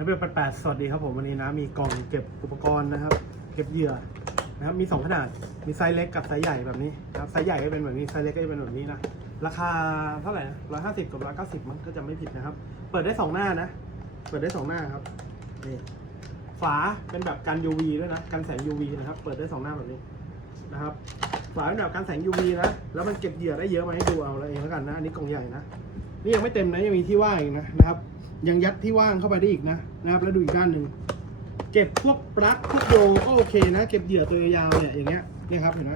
นักเรียนแปดสวัสดีครับผมวันนี้นะมีกล่องเก็บอุปกรณ์นะครับ เก็บเหยื่อนะครับมีสองขนาดมีไซส์เล็กกับไซส์ใหญ่แบบนี้นะครับไซส์ใหญ่ก็เป็นแบบนี้ไซส์เล็กก็จะเป็นแบบนี้นะราคาเท่าไหร่ร้อยห้าสิบกับร้อยเก้าสิบมันก็จะไม่ผิดนะครับ เปิดได้สองหน้านะ เปิดได้สองหน้าครับนี่ฝาเป็นแบบกัน UV ด้วยนะกันแสง UV นะครับ เปิดได้สองหน้าแบบนี้นะครับฝาเป็นแบบกันแสง UV นะแล้วมันเก็บเหยื่อได้เยอะมให้ดูเอาเองแล้วกันนะอันนี้กล่องใหญ่นะนี่ยังไม่เต็มนะยังมีที่ว่างอีกนะนะครับ ยังยัดที่ว่างเข้าไปได้อีกนะนะครับแล้วดูอีกด้านหนึ่งเก็บพวกปลั๊กพวกโยก็โอเคนะเก็บเหยื่อตัวยาวๆเนี่ยอย่างเงี้ยนี่ครับเห็นไหม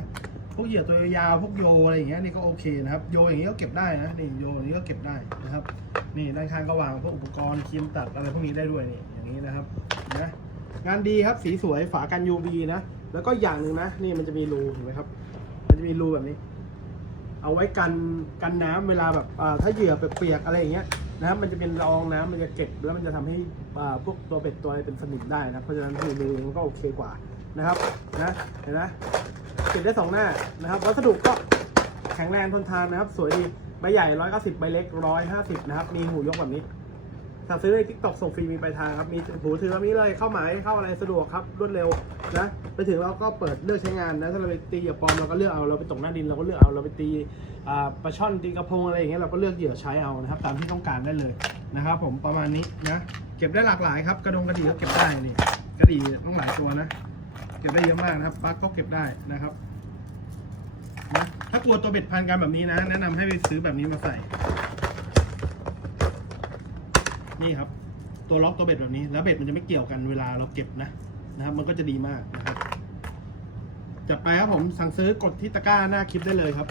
พวกเหยื่อตัวยาวพวกโยอะไรอย่างเงี้ยนี่ก็โอเคนะครับโยอย่างงี้ก็เก็บได้นะนี่โยอย่างงี้ก็เก็บได้นะครับ นี่ด้านข้างก็วางพวกอุปกรณ์ครีมตัดอะไรพวกนี้ได้ด้วยนี่อย่างนี้นะครับนะงานดีครับสีสวยฝากัน UV นะแล้วก็อย่างหนึ่งนะ นี่มันจะมีรูเห็นไหมครับ มันจะมีรูแบบนี้ เอาไว้กันกันน้ำเวลาแบบถ้าเหยื่อเปียกๆอะไรอย่างเงี้ย นะครับมันจะเป็นละอองน้ำมันจะเก็บแล้วมันจะทำให้พวกตัวเป็ดตัวอะไรเป็นสนิมได้นะเพราะฉะนั้นมีรูมันก็โอเคกว่านะครับนะเห็นไหมเก็บได้สองหน้านะครับวัสดุก็แข็งแรงทนทานนะครับ สวยดีใบใหญ่ร้อยเก้าสิบใบเล็กร้อยห้าสิบนะครับ มีหูยกแบบนี้ สั่งซื้อในทิกตอกส่งฟรีมีปลายทางครับ มีหูถือแบบนี้เลยเข้าหมายเข้าอะไรสะดวกครับรวดเร็วนะไปถึงเราก็เปิดเลือกใช้งานนะถ้าเราไปตีเหยื่อปลอมเราก็เลือกเอาเราไปตกหน้าดินเราก็เลือกเอาเราไปตีปลาช่อนตีกระพงอะไรอย่างเงี้ยเราก็เลือกเหยื่อใช้เอานะครับ ตามที่ต้องการได้เลยนะครับ ผมประมาณนี้นะเก็บได้หลากหลายครับกระดงกระดี่ก็เก็บได้นี่กระดี่ต้องหลายตัวนะเก็บได้เยอะมากนะครับปลั๊กก็เก็บได้นะครับนะถ้ากลัวตัวเบ็ดพันกันแบบนี้นะ แนะนำให้ไปซื้อแบบนี้มาใส่ นี่ครับ ตัวล็อกตัวเบ็ดแบบนี้ แล้วเบ็ดมันจะไม่เกี่ยวกันเวลาเราเก็บนะนะครับ มันก็จะดีมากนะครับจัดไปครับผมสั่งซื้อกดที่ตะกร้าหน้าคลิปได้เลยครับ